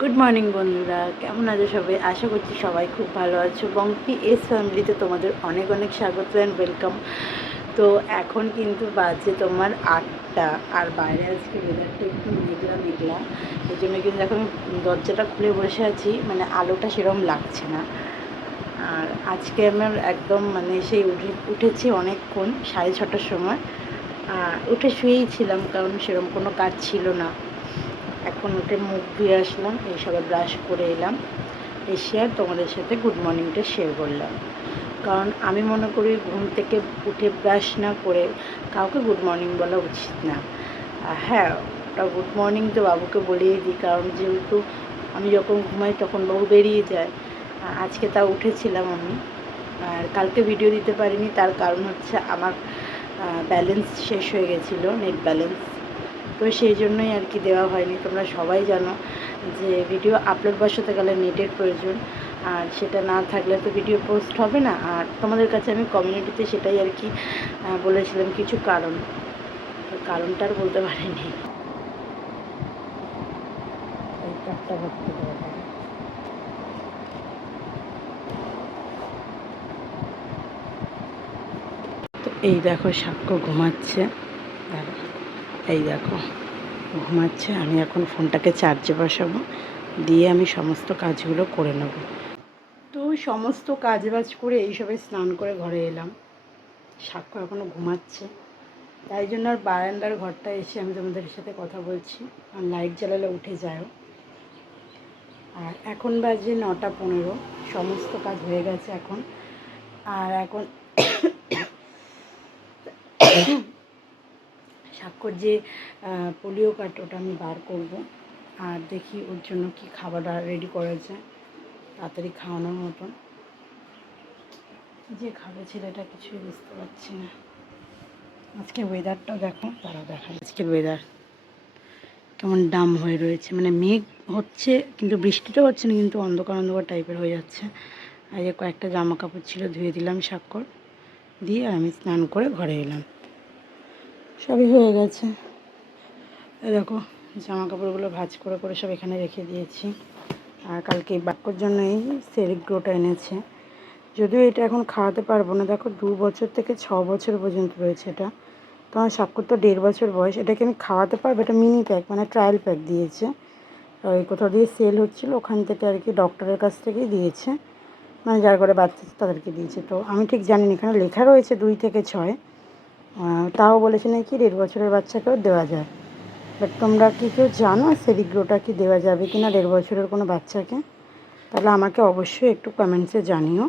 Good morning বন্ধুরা, কেমন আছো সবাই? আশা করছি সবাই খুব ভালো আছো। বঙ্কি এস ফ্যামিলিতে তোমাদের অনেক অনেক স্বাগত অ্যান্ড ওয়েলকাম। তো এখন কিন্তু বাজে তোমার 8টা, আর বাইরে আজকে ওয়েদারটা একটু মেঘলা মেঘলা, এই জন্য কিন্তু এখন দরজাটা খুলে বসে আছি, মানে আলোটা সেরকম লাগছে না। আর আজকে আমার একদম সেই উঠেছি অনেকক্ষণ, 6:30টার সময়। উঠে শুয়েই ছিলাম, কারণ সেরকম কোনো কাজ ছিল না। এখন উঠে মুখ ধুয়ে আসলাম, এই সবে ব্রাশ করে এলাম, এসে আর তোমাদের সাথে গুড মর্নিংটা শেয়ার করলাম। কারণ আমি মনে করি ঘুম থেকে উঠে ব্রাশ না করে কাউকে গুড মর্নিং বলা উচিত না। হ্যাঁ, ওটা গুড মর্নিং তো বাবুকে বলেই দিই, কারণ যেহেতু আমি যখন ঘুমাই তখন বাবু বেরিয়ে যায়। আজকে তা উঠেছিলাম আমি, আর কালকে ভিডিও দিতে পারিনি, তার কারণ হচ্ছে আমার ব্যালেন্স শেষ হয়ে গেছিলো, নেট ব্যালেন্স। তো সেই জন্যই আর কি দেওয়া হয়নি। তোমরা সবাই জানো যে ভিডিও আপলোড বসাতে গেলে নেটের প্রয়োজন, আর সেটা না থাকলে তো ভিডিও পোস্ট হবে না। আর তোমাদের কাছে আমি কমিউনিটিতে সেটাই আর কি বলেছিলাম কিছু কারণটা আর বলতে পারিনি। এই কাপটা ভর্তি করে দাও। তো এই দেখো সাক্ষ্য ঘুমাচ্ছে, এই দেখো ঘুমাচ্ছে। আমি এখন ফোনটাকে চার্জে বসাবো, দিয়ে আমি সমস্ত কাজগুলো করে নেব। তো সমস্ত কাজবাজ করে এইসবে স্নান করে ঘরে এলাম। সাক্ষ্য এখনও ঘুমাচ্ছে, তাই জন্য আর বারান্দার ঘরটা এসে আমি তোমাদের সাথে কথা বলছি। আর লাইট জ্বালালে উঠে যায়। আর এখন বাজে 9:15, সমস্ত কাজ হয়ে গেছে এখন। আর এখন সাক্ষর যে পোলিও কার্ড, ওটা আমি বার করব, আর দেখি ওর জন্য কি খাবার রেডি করা যায় তাড়াতাড়ি খাওয়ানোর মতন। যে খাবে ছেলেটা কিছুই বুঝতে পারছি না। আজকে ওয়েদারটাও দেখো, তারা দেখায় আজকের ওয়েদার কেমন ডাম হয়ে রয়েছে, মানে মেঘ হচ্ছে কিন্তু বৃষ্টিটা হচ্ছে না, কিন্তু অন্ধকার অন্ধকার টাইপের হয়ে যাচ্ছে। আর যে কয়েকটা জামা কাপড় ছিল ধুয়ে দিলাম স্বাক্ষর দিয়ে, আমি স্নান করে ঘরে এলাম। সবই হয়ে গেছে। দেখো জামা কাপড়গুলো ভাঁজ করে করে সব এখানে রেখে দিয়েছি। আর কালকে বাক্যর জন্য এই সেরিগ্রোটা এনেছে, যদিও এটা এখন খাওয়াতে পারবো না। দেখো 2 বছর থেকে 6 বছর পর্যন্ত রয়েছে এটা। তো আমার সাক্ষর তো 1.5 বছর বয়স, এটাকে আমি খাওয়াতে পারবো। এটা মিনি প্যাক, মানে ট্রায়াল প্যাক দিয়েছে। ওই কোথাও দিয়ে সেল হচ্ছিলো, ওখান থেকে আর কি ডক্টরের কাছ থেকেই দিয়েছে, মানে যার ঘরে বাচ্চা তাদেরকে দিয়েছে। তো আমি ঠিক জানি না, এখানে লেখা রয়েছে 2 থেকে 6, তাও বলেছে নাকি 1.5 বছরের বাচ্চাকেও দেওয়া যায়। বাট তোমরা কি কেউ জানো সেরিগ্রোটা কি দেওয়া যাবে কি না 1.5 বছরের কোনো বাচ্চাকে? তাহলে আমাকে অবশ্যই একটু কমেন্টসে জানিও।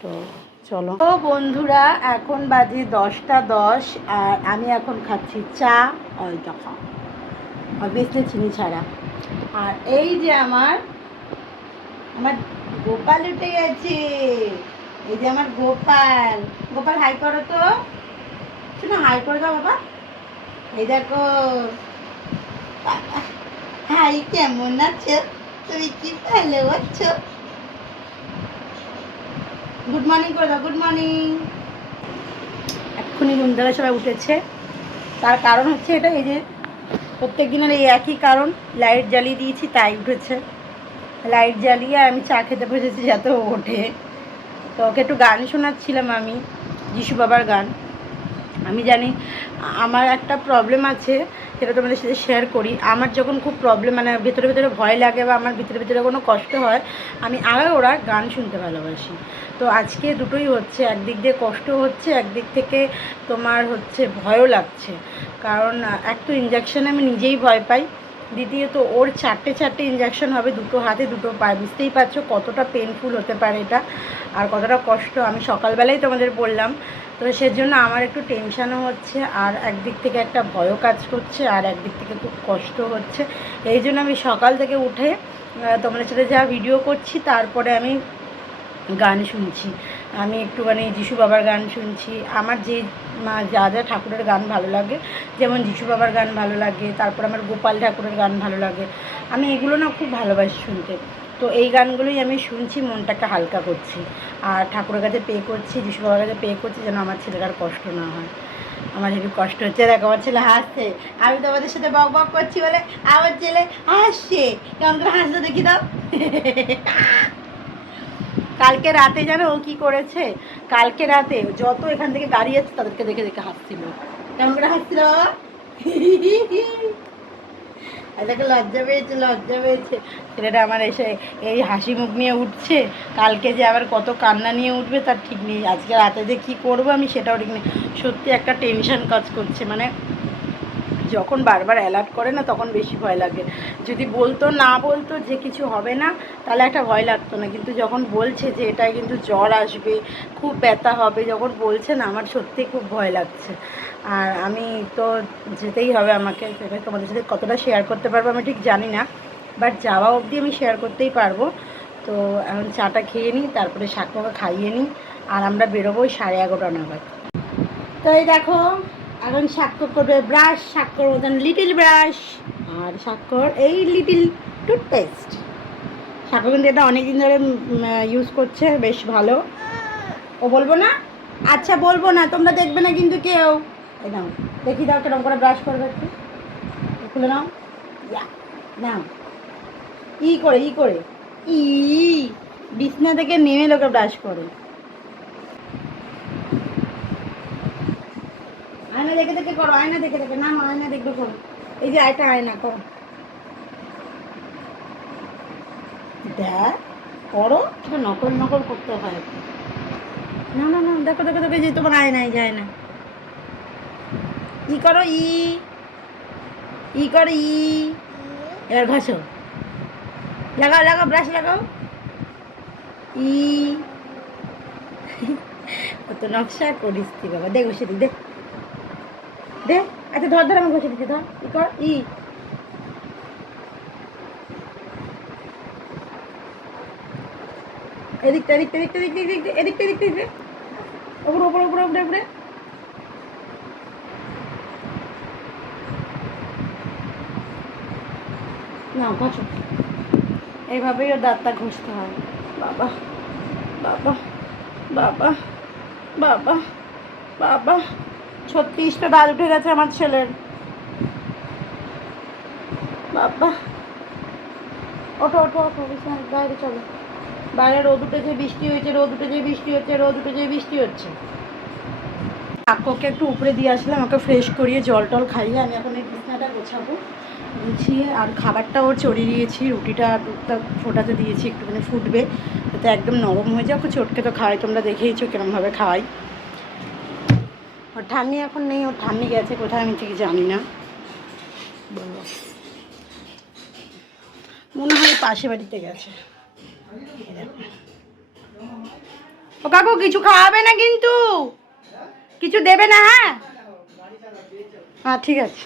তো চলো। তো বন্ধুরা, এখন বাজে 10:10, আর আমি এখন খাচ্ছি চা, অয়টা অবভিয়াসলি চিনি ছাড়া। আর এই যে আমার আমার গোপাল উঠে গেছে, এই যে আমার গোপাল। গোপাল হাই করো তো, শোনো হাই করে দাও বাবা। এই দেখো, হাই কেমন আছো, তুমি কি ভালো আছো? গুড মর্নিং করে দাও, গুড মর্নিং। এক্ষুনি ঘুম থেকে সবাই উঠেছে, তার কারণ হচ্ছে এটা, এই যে প্রত্যেক দিনের এই একই কারণ, লাইট জ্বালিয়ে দিয়েছি তাই উঠেছে। লাইট জ্বালিয়ে আমি চা খেতে বসেছি যাতে ও ওঠে। তো ওকে একটু গান শোনাচ্ছিলাম আমি, যিশু বাবার গান। আমি জানি আমার একটা প্রবলেম আছে, সেটা তোমাদের সাথে শেয়ার করি। আমার যখন খুব প্রবলেম, মানে ভেতরে ভেতরে ভয় লাগে বা আমার ভিতরে ভিতরে কোনো কষ্ট হয়, আমি ওরা গান শুনতে ভালোবাসি। তো আজকে দুটোই হচ্ছে, একদিক দিয়ে কষ্ট হচ্ছে, একদিক থেকে তোমার হচ্ছে ভয়ও লাগছে। কারণ এক তো ইঞ্জেকশানে আমি নিজেই ভয় পাই, দ্বিতীয়ত ওর 4টে ইঞ্জেকশন হবে, 2 হাতে 2 পায়ে। বুঝতেই পারছো কতটা পেনফুল হতে পারে এটা, আর কতটা কষ্ট। আমি সকালবেলাই তোমাদের বললাম। তো সেজন্য আমার একটু টেনশানও হচ্ছে, আর একদিক থেকে একটা ভয়ও কাজ করছে, আর একদিক থেকে খুব কষ্ট হচ্ছে। এই জন্য আমি সকাল থেকে উঠে তোমাদের সাথে যা ভিডিও করছি, তারপরে আমি গান শুনছি। আমি একটুখানি যিশু বাবার গান শুনছি। আমার যে যা যা ঠাকুরের গান ভালো লাগে, যেমন যিশু বাবার গান ভালো লাগে, তারপর আমার গোপাল ঠাকুরের গান ভালো লাগে, আমি এগুলো না খুব ভালোবাসি শুনতে। তো এই গানগুলোই আমি শুনছি, মনটাকে হালকা করছি, আর ঠাকুরের কাছে পে করছি, যিশু বাবার কাছে পে করছি যেন আমার ছেলের আর কষ্ট না হয়। আমার একটু কষ্ট হচ্ছে। দেখো আমার ছেলে হাসছে, আমি তোমাদের সাথে বক বক করছি বলে আমার ছেলে হাসছে। কেমন করে হাসতে দেখি দাও। কালকে রাতে জানো ও কি করেছে? কালকে রাতে যত এখান থেকে গাড়ি আছে তাদেরকে দেখে দেখে হাসছিল। কেমন করে হাসছিল বাবা? দেখো লজ্জা পেয়েছে, লজ্জা পেয়েছে। ছেলেটা আমার এসে এই হাসি মুখ নিয়ে উঠছে, কালকে যে আবার কত কান্না নিয়ে উঠবে তার ঠিক নেই। আজকে রাতে যে কী করবো আমি সেটাও ঠিক নেই। সত্যি একটা টেনশন কাজ করছে। মানে যখন বারবার অ্যালার্ট করে না তখন বেশি ভয় লাগে। যদি বলতো না বলতো যে কিছু হবে না তাহলে একটা ভয় লাগতো না, কিন্তু যখন বলছে যে এটাই কিন্তু জ্বর আসবে, খুব ব্যথা হবে, যখন বলছে না আমার সত্যিই খুব ভয় লাগছে। আর আমি তো যেতেই হবে আমাকে। সেটা তোমাদের সাথে কতটা শেয়ার করতে পারবো আমি ঠিক জানি না, বাট যাওয়া অবধি আমি শেয়ার করতেই পারবো। তো এখন চাটা খেয়ে নিই, তারপরে সাক্ষ্যকে খাইয়ে নিই, আর আমরা বেরোবো 11:30 নাগাদ। তো এই দেখো এখন স্বাক্ষর করবে ব্রাশ, স্বাক্ষর মতন লিটিল ব্রাশ, আর স্বাক্ষর এই লিটিল টুথপেস্ট। স্বাক্ষর কিন্তু এটা অনেক দিন ধরে ইউজ করছে, বেশ ভালো। ও বলবো না? আচ্ছা বলবো না, তোমরা দেখবে না কিন্তু কেউ। এই নাও দেখি দাও কেরকম করে ব্রাশ করবে, একটু খুলে নাও। নাও ই করে ই করে ই বিছনা থেকে নেমে লোকে ব্রাশ করে। আয়না দেখে দেখে করো, আয়না দেখে দেখে, না আয়না দেখবে করো। এই যে আয়টা আয়না করো, দেখ করো। সেটা নকল নকল করতে হয়। না না না, দেখো দেখো দেখো, যে তোমার আয়নায় যায় না। ই করো ই করো এবার ঘাসো, লাগাও লাগাও ব্রাশ লাগাও। ই কত নকশা করিস তুই বাবা। দেখ বসে দিক, দেখ দেখ। আচ্ছা ধর ধর, আমি বসে দিচ্ছি, ধর ই কর এদিকটা এদিকটা এদিকটা এদিকটা এদিকটা এদিকটা এদিকটা ওপরে ওপরে ওপরে ওপরে ওপরে। না ঘষো, এইভাবেই ওর দাঁতটা ঘষতে হয়। বাবা বাবা বাবা বাবা বাবা, 36টা দাঁত উঠে গেছে আমার ছেলের। বাবা ওঠো ওঠো ওঠো, বাইরে চলো। বাইরে রোদ উঠেছে, বৃষ্টি হয়েছে, রোদ উঠেছে, বৃষ্টি হচ্ছে, রোদ উঠেছে, বৃষ্টি হচ্ছে। কাকুকে একটু উপরে দিয়ে আসলাম, আমাকে ফ্রেশ করিয়ে জল টল খাইয়ে আমি এখন এই বিছানাটা গোছাবো, গুছিয়ে। আর খাবারটা ওর চড়িয়ে দিয়েছি, রুটিটা দুধটা ফোটাতে দিয়েছি, একটুখানি ফুটবে যাতে একদম নরম হয়ে যাও। চটকে তো খাওয়াই, তোমরা দেখেইছো কিরমভাবে খাওয়াই। ওর ঠাম্মি এখন নেই, ওর ঠাম্মি গেছে কোথায় আমি ঠিক জানি না, বলবো মনে হয় পাশে বাড়িতে গেছে। ও কাকু কিছু খাওয়াবে না কিন্তু, কিছু দেবে না? হ্যাঁ হ্যাঁ ঠিক আছে।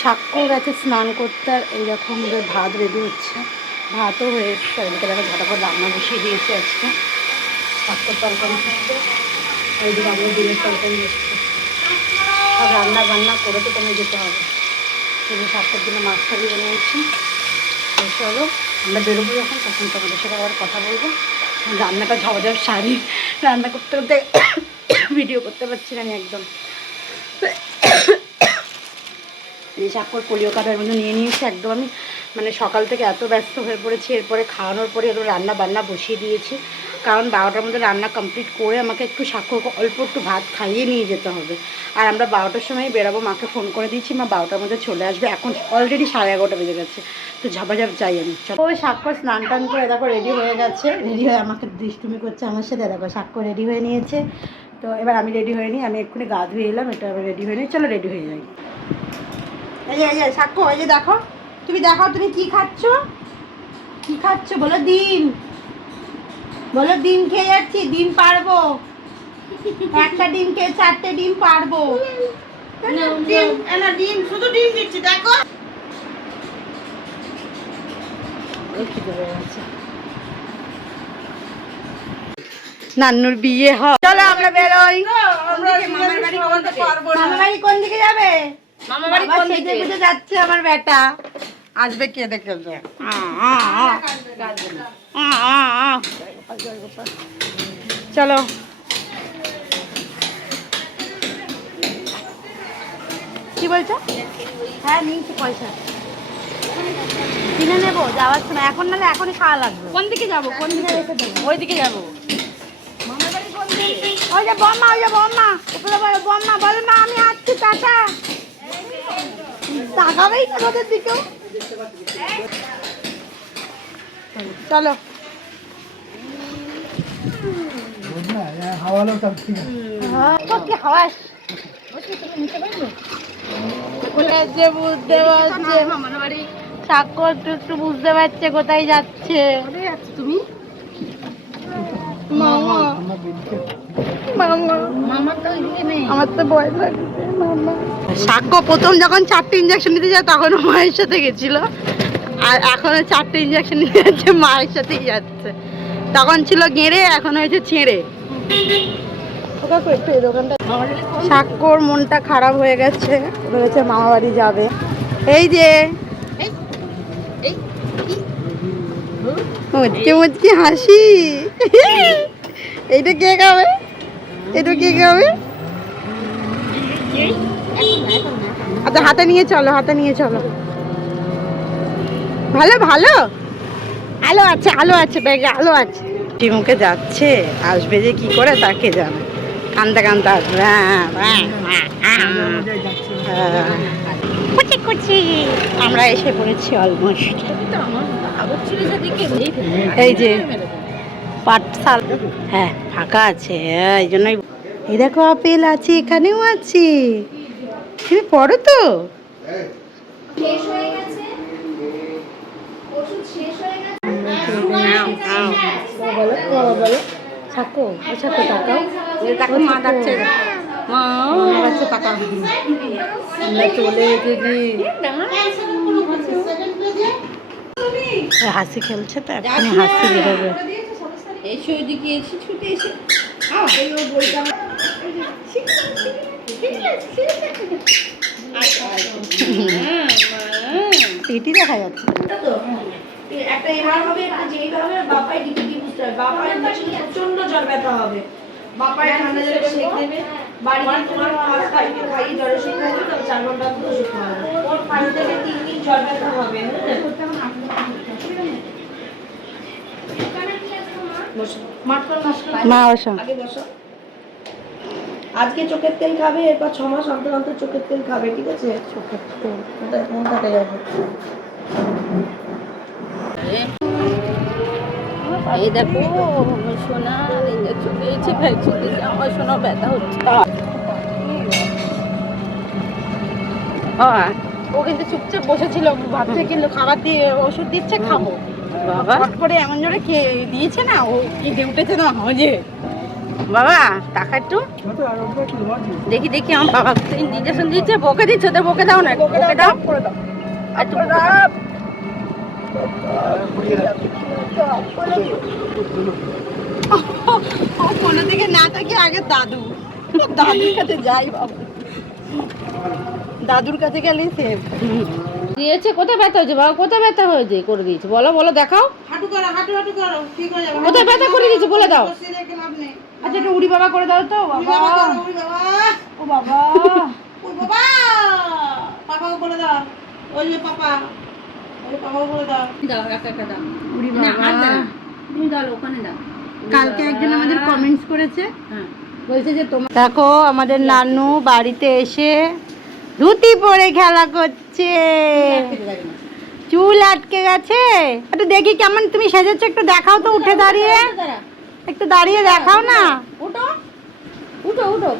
সাক্ষ্য গেছে স্নান করতে, আর এইরকম ভাত রেডি হচ্ছে। ভাতও হয়ে এসছে, এদিকে দেখো ঝটাফট রান্না বসিয়ে দিয়েছে আজকে। সাক্ষ্যর তরকারি হচ্ছে, এইদিকে আমাদের ডিমের তরকারি হচ্ছে। আর রান্না বান্না করে তো কমে যেতে হবে। তুমি সাক্ষ্যের জন্য মাছ থাকি বানিয়েছি। চলো আমরা বেরোবো যখন, তখন তোমাদের সাথে আবার কথা বলবো। রান্নাটা ঝাপঝাপ সারি, রান্না করতে করতে ভিডিও করতে পারছি না আমি একদম। এই সাক্ষর পোলিও কার্ডের মধ্যে নিয়ে নিয়েছি একদম। আমি মানে সকাল থেকে এত ব্যস্ত হয়ে পড়েছি, এরপরে খাওয়ানোর পরে একটু রান্না বান্না বসিয়ে দিয়েছি, কারণ 12টার মধ্যে রান্না কমপ্লিট করে আমাকে একটু সাক্ষরকে অল্প একটু ভাত খাইয়ে নিয়ে যেতে হবে। আর আমরা 12টার সময় বেরাবো, মাকে ফোন করে দিয়েছি, মা 12টার মধ্যে চলে আসবে। এখন অলরেডি 11:30 বেজে গেছে, তো ঝাপাঝাপ যাই আমি। ওই সাক্ষর স্নান টান করে দেখো রেডি হয়ে গেছে, রেডি হয়ে আমাকে দুষ্টুমি করছে আমার সাথে। দেখো সাক্ষর রেডি হয়ে নিয়েছে, তো এবার আমি রেডি হয়ে নিই। আমি এক্ষুনি গা ধুয়ে এলাম, এটা আবার রেডি হয়ে নিই। চলো রেডি হয়ে যাই। এই যে সাক্ষ্য, এই যে দেখো, তুমি দেখো তুমি কি খাচ্ছ, কি খাচ্ছ বলো? ডিম বলো, ডিম খেয়ে যাচ্ছি, ডিম পারবো। একটা ডিম খেয়ে 4টে ডিম পারবো। ডিম শুধু ডিম দিচ্ছি দেখো। নান্নুর বিয়ে হয়। চলো আমরা বেরোই। মামার বাড়ি কোন দিকে যাবে? মামার বাড়ি কোন দিকে যাচ্ছে? আমার বেটা আসবে কে দেখেছে। চলো কি বলছো? হ্যাঁ নিয়েছি পয়সা, কিনে নেবো যাওয়ার সময়। এখন নাহলে এখনই খাওয়া লাগবে। কোন দিকে যাবো? কোন দিকে রেখে দেবো? ওই দিকে যাবো। ওই যে বম্মা, ওই যে বম্মা, উপরে বলো বম্মা, বল মা আমি আসছি, টাটা। তাকাবেই না ওদের দিকেও। চলো বুঝতে পারছে সাক্ষর একটু বুঝতে পারছে কোথায় যাচ্ছে। তুমি আমার তো ভয় লাগছে। সাক্ষ্য প্রথম যখন 4টে ইঞ্জেকশন নিতে যায় তখন মায়ের সাথে গেছিল, আর এখনো 4টে ইঞ্জেকশন নিতে যাচ্ছে মায়ের সাথেই যাচ্ছে। তখন ছিল গেঁড়ে, এখন হয়েছে ছেড়ে। সাক্ষ্যর মনটা খারাপ হয়ে গেছে, ভেবেছে মামা বাড়ি যাবে। এই যে মুচকি মুচকি হাসি, এইটা কে খাবে? এটা কে খাবে? আচ্ছা হাতে নিয়ে চলো, হাতে নিয়ে চলো। ভালো ভালো আলো আছে, আলো আছে ব্যাগে, আলো আছে। টিমুকে যাচ্ছে, আসবে যে কি করে তাকে জানে। কান্দা কান্দা আসবে। কুচি কুচি আমরা এসে পড়েছি অলমোস্ট। এই যে পাঠশাল, হ্যাঁ ফাঁকা আছে, এই জন্যই। এই দেখো আপেল আছে, এখানেও আছে। তুমি পড়ো তো? বলো ছাকো, ও ছাকো তাকাও, মা ডাকছে, মা ডাকছে তাকাও। আমরা চলে এসেছি। হাসি খেলছে তো, এখনই হাসি বেরোবে। এসে ওইদিকে এসে ছুটে এসে পেটি দেখা যাচ্ছে। একটা এবার হবে, একটা যেইভাবে বাপাই ডিকিটি বুঝতে হবে। বাপাই প্রচন্ড জ্বর ব্যথা হবে, বাপাই ঠান্ডা জলে সেঁক দেবে। বাড়িতে তোমার খাইয়ে জ্বরের ওষুধ খাইয়ে তবে 4 ঘন্টা মতো ওষুধ খাওয়াবে। 2 থেকে 3 দিন জ্বর ব্যথা হবে। মা বসো, আগে বসো। আজকে চোখের তেল খাবে, এরপর 6 মাস অন্তর অন্তর চোখের তেল খাবে, ঠিক আছে? চোখের তেল মন কাটে যাবে। এই দেখো সোনা ইঞ্জেকশন দিয়েছে, ভ্যাকসিন দিয়েছে, আমার সোনা ব্যথা হচ্ছে। ও কিন্তু চুপচাপ বসেছিল, ভাবছে কিন্তু খাবার দিয়ে ওষুধ দিচ্ছে খাবো। বাবা হট করে এমন জোরে খেয়ে দিয়েছে না, ও কেঁদে উঠেছে না হজে। বাবা টাকা একটু দেখি দেখি, আমার বাবা ইঞ্জেকশন দিয়েছে, বকে দিচ্ছে, ওদের বকে দাও না, বকে দাও করে দাও একটু। কোনো দিকে না তাকিয়ে আগে দাদুর কাছে যাই। বাবা দাদুর কাছে গেলেই সেফ। দিয়েছে কোথায় ব্যথা হয়েছে বাবা? কোথায় ব্যথা হয়েছে করে দিয়েছে? বলো বলো দেখাও। হাঁটু করো, হাঁটু হাঁটু করো, ঠিক হয়ে যাবে। কোথায় ব্যথা করে দিয়েছে বলে দাও। আচ্ছা একটু উড়ি বাবা করে দাও তো। বাবা ও বাবা, ও বাবা, পাপাকে বলে দাও। ওই যে পাপা, ওই পাপাকে বলে দাও। দাও একা একা দাও। উড়ি না বাবা, হাত দাও, তুমি দাও ওখানে দাও। কালকে একজন আমাদের কমেন্টস করেছে, হ্যাঁ বলছে যে তোমার দেখো আমাদের নানু বাড়িতে এসে ধুতি পরে খেলা করছে, চুল আটকে গেছে। একটু দেখি কেমন তুমি সেজেছো, একটু দেখাও তো, উঠে দাঁড়িয়ে, একটু দাঁড়িয়ে দেখাও না। উঠো উঠো উঠো।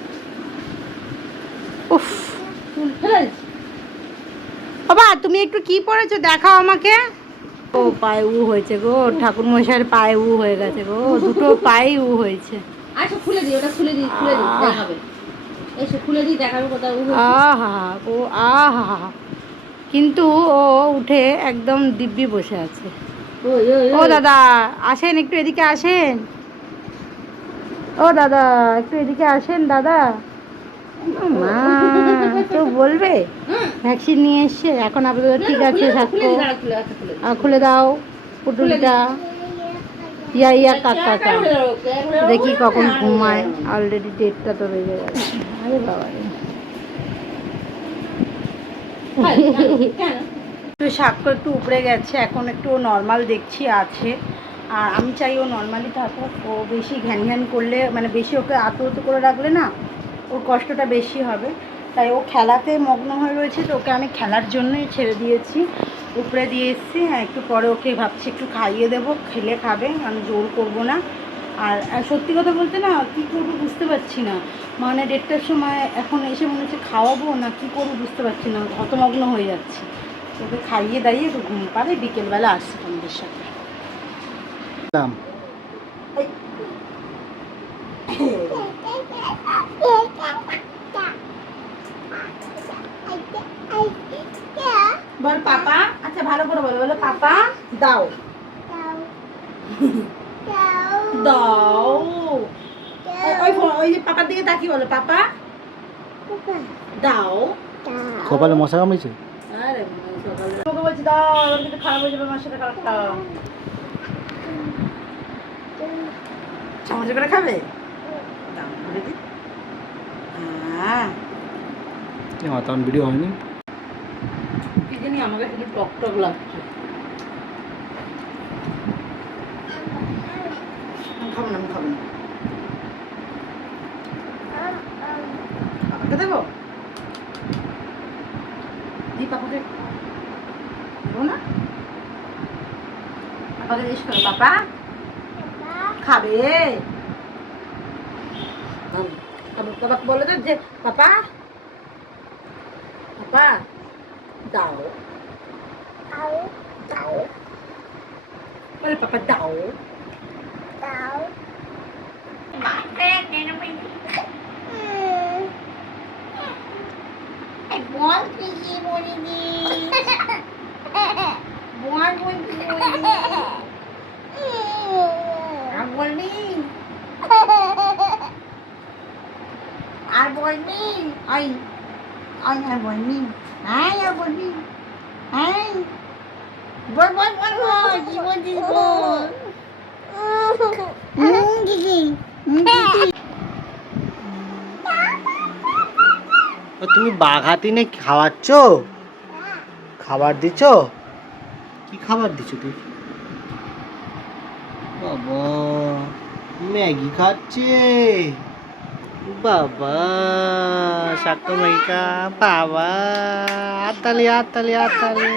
উফ বাবা তুমি একটু কি পরেছো দেখাও আমাকে। ও পায়ে উ হয়েছে গো, ঠাকুর মশাইয়ের পায়ে উ হয়ে গেছে গো, দুটো পায়ে উ হয়েছে। আচ্ছা খুলে দিই, ওটা খুলে দিই, খুলে দিই দেখাবে। এসে খুলে দিই দেখাবে কোথায় উ হয়েছে। আহা ও আহা, কিন্তু ও উঠে একদম দিব্যি বসে আছে। ও দাদা আসেন, একটু এদিকে আসেন। ও দাদা একটু এদিকে আসেন দাদা। মা কেউ বলবে ভ্যাকসিন নিয়ে এসছে, এখন আপাতত ঠিক আছে থাকো। খুলে দাও পুটুলটা। ইয়া ইয়া কাকা কাকা দেখি কখন ঘুমায়, অলরেডি ডেটটা তো বেজে গেছে। আরে বাবা রে। একটু সাক্ষ্য একটু উপরে গেছে, এখন একটু নর্মাল দেখছি আছে। আর আমি চাই ও নর্মালি থাকুক। ও বেশি ঘ্যান ঘ্যান করলে মানে বেশি ওকে আতত করে রাখলে না ওর কষ্টটা বেশি হবে। তাই ও খেলাতে মগ্ন হয়ে রয়েছে, তো ওকে আমি খেলার জন্যই ছেড়ে দিয়েছি, উপরে দিয়ে এসেছি। হ্যাঁ একটু পরে ওকে ভাবছি একটু খাইয়ে দেবো, খেলে খাবে, আমি জোর করবো না। আর সত্যি কথা বলতে না কী করবো বুঝতে পারছি না, মানে 1:30টার সময় এখন এসে মনে হচ্ছে খাওয়াবো না কী করবো বুঝতে পারছি না, হতমগ্ন হয়ে যাচ্ছি। ওকে খাইয়ে দাইয়ে একটু ঘুম পাড়ে, বিকেলবেলা আসছি তোমাদের সাথে। বল পাপা, আচ্ছা ভালো করে বলো, বলো পাপা দাও দাও। ওই যে পাপার দিকে তাকিয়ে বলো পাপা দাও। কপালে মশা কামড়েছে। আরে সকালে বলছি দাও, এবার কিন্তু খারাপ হয়ে যাবে আমার সাথে খারাপটা। চামচ করে খাবে দাও বলে দি। হ্যাঁ তখন ভিডিও হয়নি। কি জানি আমাকে শুধু টক টক লাগছে। আমি খাবো না, আমি খাবো না। পাপাকে দেবো দি, পাপাকে দেবো না। পাপাকে জিজ্ঞেস করো পাপা খাবে। পাপাকে বলে তো যে পাপা পাপা দাও দাও, বলে পাপা দাও দাও। বল তুই কি বলিনি, বল তুই কি বলিনি, আর বলবি আর বলবি আই আই আর বলবি আই আর বলবি আই বল বল বল বল কি বলছিস বল। তুমি বাঘাতিনে খাওয়াচ্ছ, খাবার দিচ্ছ, কি খাবার দিচ্ছ তুই? বাবা ম্যাগি খাচ্ছে, বাবা সাক্ষ্য ম্যাগি বাবা, আতালি আতালি আতালি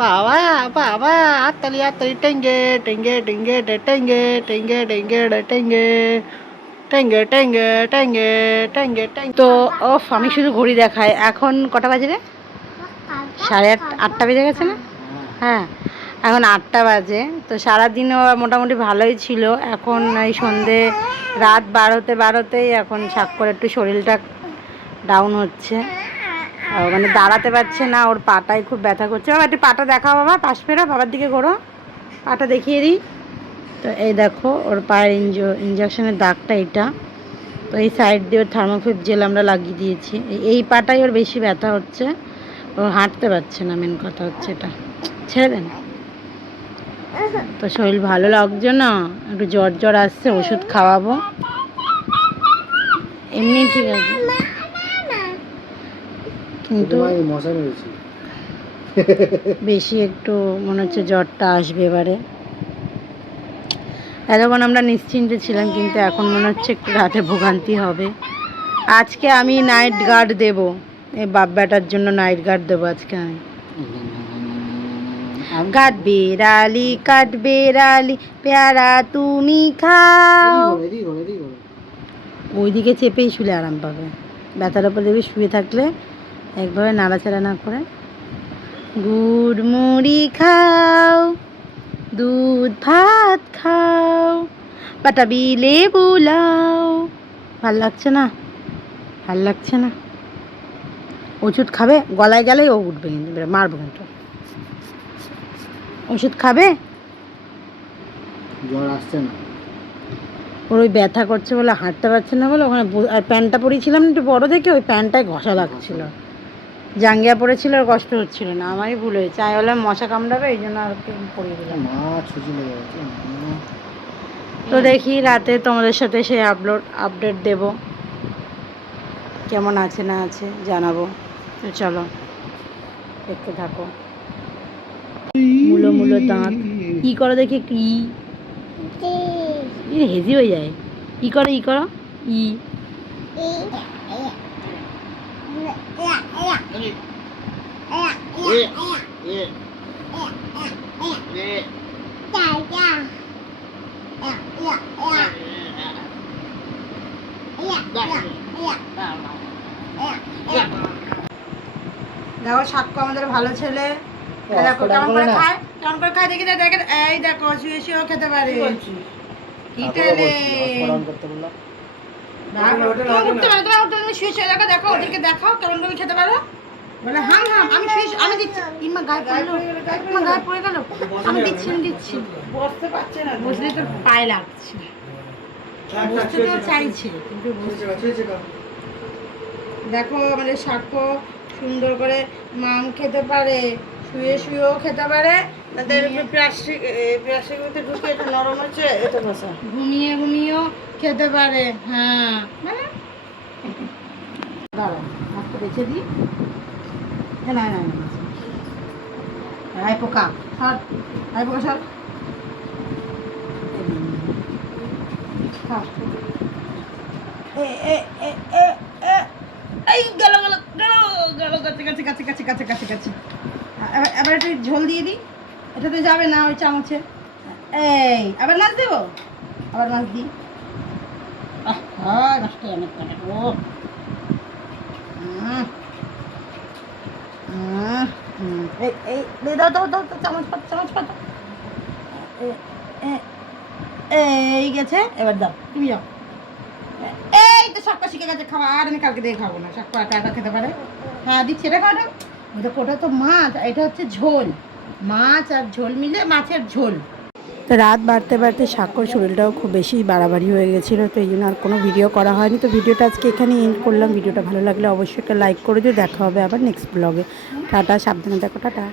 বাবা বাবা, আতালি আতালি টেঙ্গে টেঙ্গে টেঙ্গে টেঙ্গে টেঙ্গে টেঙ্গে টেঙ্গে টেঙ্গে টেঙ্গে টেঙ্গে টেঙ্গে টেঙ্গে। তো ওফ আমি শুধু ঘড়ি দেখাই, এখন কটা বাজে রে? 8:30 বেজে গেছে না? হ্যাঁ এখন 8টা বাজে। তো সারাদিনও মোটামুটি ভালোই ছিল, এখন এই সন্ধে রাত বারোতেই এখন সাক্ষর একটু শরীরটা ডাউন হচ্ছে, মানে দাঁড়াতে পারছে না, ওর পাটায় খুব ব্যথা করছে। বাবা একটু পাটা দেখাও, বাবা পাশ ফেরো, বাবার দিকে ঘোরো, পাটা দেখিয়ে দিই। তো এই দেখো ওর পায়ের ইঞ্জেকশনের দাগটা এটা। তো এই সাইড দিয়ে ওর থার্মোফিপ জেল আমরা লাগিয়ে দিয়েছি। এই পাটাই ওর বেশি ব্যথা হচ্ছে, ও হাঁটতে পারছে না, মেন কথা হচ্ছে এটা। ছেড়ে দেন। তো শরীর ভালো লাগছে না, একটু জ্বর আসছে, ওষুধ খাওয়াবো, এমনি ঠিক আছে কিন্তু বেশি একটু মনে হচ্ছে জ্বরটা আসবে এবারে। এতক্ষণ আমরা নিশ্চিন্তে ছিলাম, কিন্তু এখন মনে হচ্ছে একটু রাতে ভোগান্তি হবে। আজকে আমি নাইট গার্ড দেব, এই বাপ বেটার জন্য নাইট গার্ড দেবো আজকে আমি। কাঠবেড়ালি পেয়ারা তুমি খাও। ওইদিকে চেপেই শুলে আরাম পাবে, ব্যথার ওপর দেবে শুয়ে থাকলে একভাবে নাড়াচাড়া না করে। গুড় মুড়ি খাও, দুধ ভাত খাও, পাটাবি লেবু লাও। ভাল লাগছে না? ভাল লাগছে না? ওষুধ খাবে, গলায় গেলেই ও উঠবে কিন্তু, মারবো কিন্তু। ওষুধ খাবে? জ্বর আসছে না, ওর ওই ব্যথা করছে বলে হাঁটতে পারছে না বলে ওখানে আর প্যান্টটা পরেছিলাম না একটু বড় দেখে ওই প্যান্টটায় ঘষা লাগছিল, জাঙ্গিয়া পরেছিল আর কষ্ট হচ্ছিল না, আমারই ভুল হয়েছে, আমি বললাম মশা কামড়াবে এই জন্য আর পরিয়ে দিলাম। তো দেখি রাতে তোমাদের সাথে সেই আপডেট দেব, কেমন আছে না আছে জানাবো। তো চলো দেখতে থাকো। মুলো দাঁত কি করো দেখি, কি হেজি হয়ে যায়, ই করো ই দেখো সাক্ষ্য আমাদের ভালো ছেলে, দেখো কেমন করে খায় দেখি দেখেন, এই দেখো শুয়ে শুয়েও খেতে পারে, কি টেলে শুয়ে শুয়ে দেখো, দেখো ওদেরকে দেখাও কেমন করে খেতে পারো, বলে হাম আমি দিচ্ছি, ইমা গায়ে পড়লো, ইমা গায়ে পড়ে গেল, আমি দিচ্ছি বসতে পারছে না, বসলে তোর পায়ে লাগছে, বসতে তো চাইছে কিন্তু দেখো আমাদের সাক্ষ্য সুন্দর করে মাম খেতে পারে, শুয়েও খেতে পারে, তাদের প্লাস্টিকের মধ্যে ঢুকে এটা নরম হচ্ছে, এটা বসা ঘুমিয়েও খেতে পারে। হ্যাঁ মানে দাঁড়াও মাছটা বেছে দিই, না আই পোকা সর, এই গেল কাছে এবার একটু ঝোল দিয়ে দিই, এটাতে যাবে না ওই চামচে, এই আবার মাছ দেবো, আবার মাছ দিই, মাছটা অনেক কাটাবো, দাও চামচ পাতা, এই গেছে, এবার দাও তুমি যাও, এই তো শাক শিখে গেছে খাওয়া, আর আমি কালকে দিয়ে খাবো না, শাক একা খেতে পারে, হ্যাঁ দিচ্ছি এটা খাওয়াটা, ওটা তো মাছ, এটা হচ্ছে ঝোল, মাছ আর ঝোল মিলে মাছের ঝোল। তো রাত বাড়তে সাক্ষর শরীরটাও খুব বেশি বাড়াবাড়ি হয়ে গেছিলো, তো এই জন্য আর কোনো ভিডিও করা হয়নি। তো ভিডিওটা আজকে এখানে এন্ড করলাম, ভিডিওটা ভালো লাগলে অবশ্যই একটা লাইক করে দিও, দেখা হবে আবার নেক্সট ব্লগে। টাটা, সাবধানে দেখো, টাটা।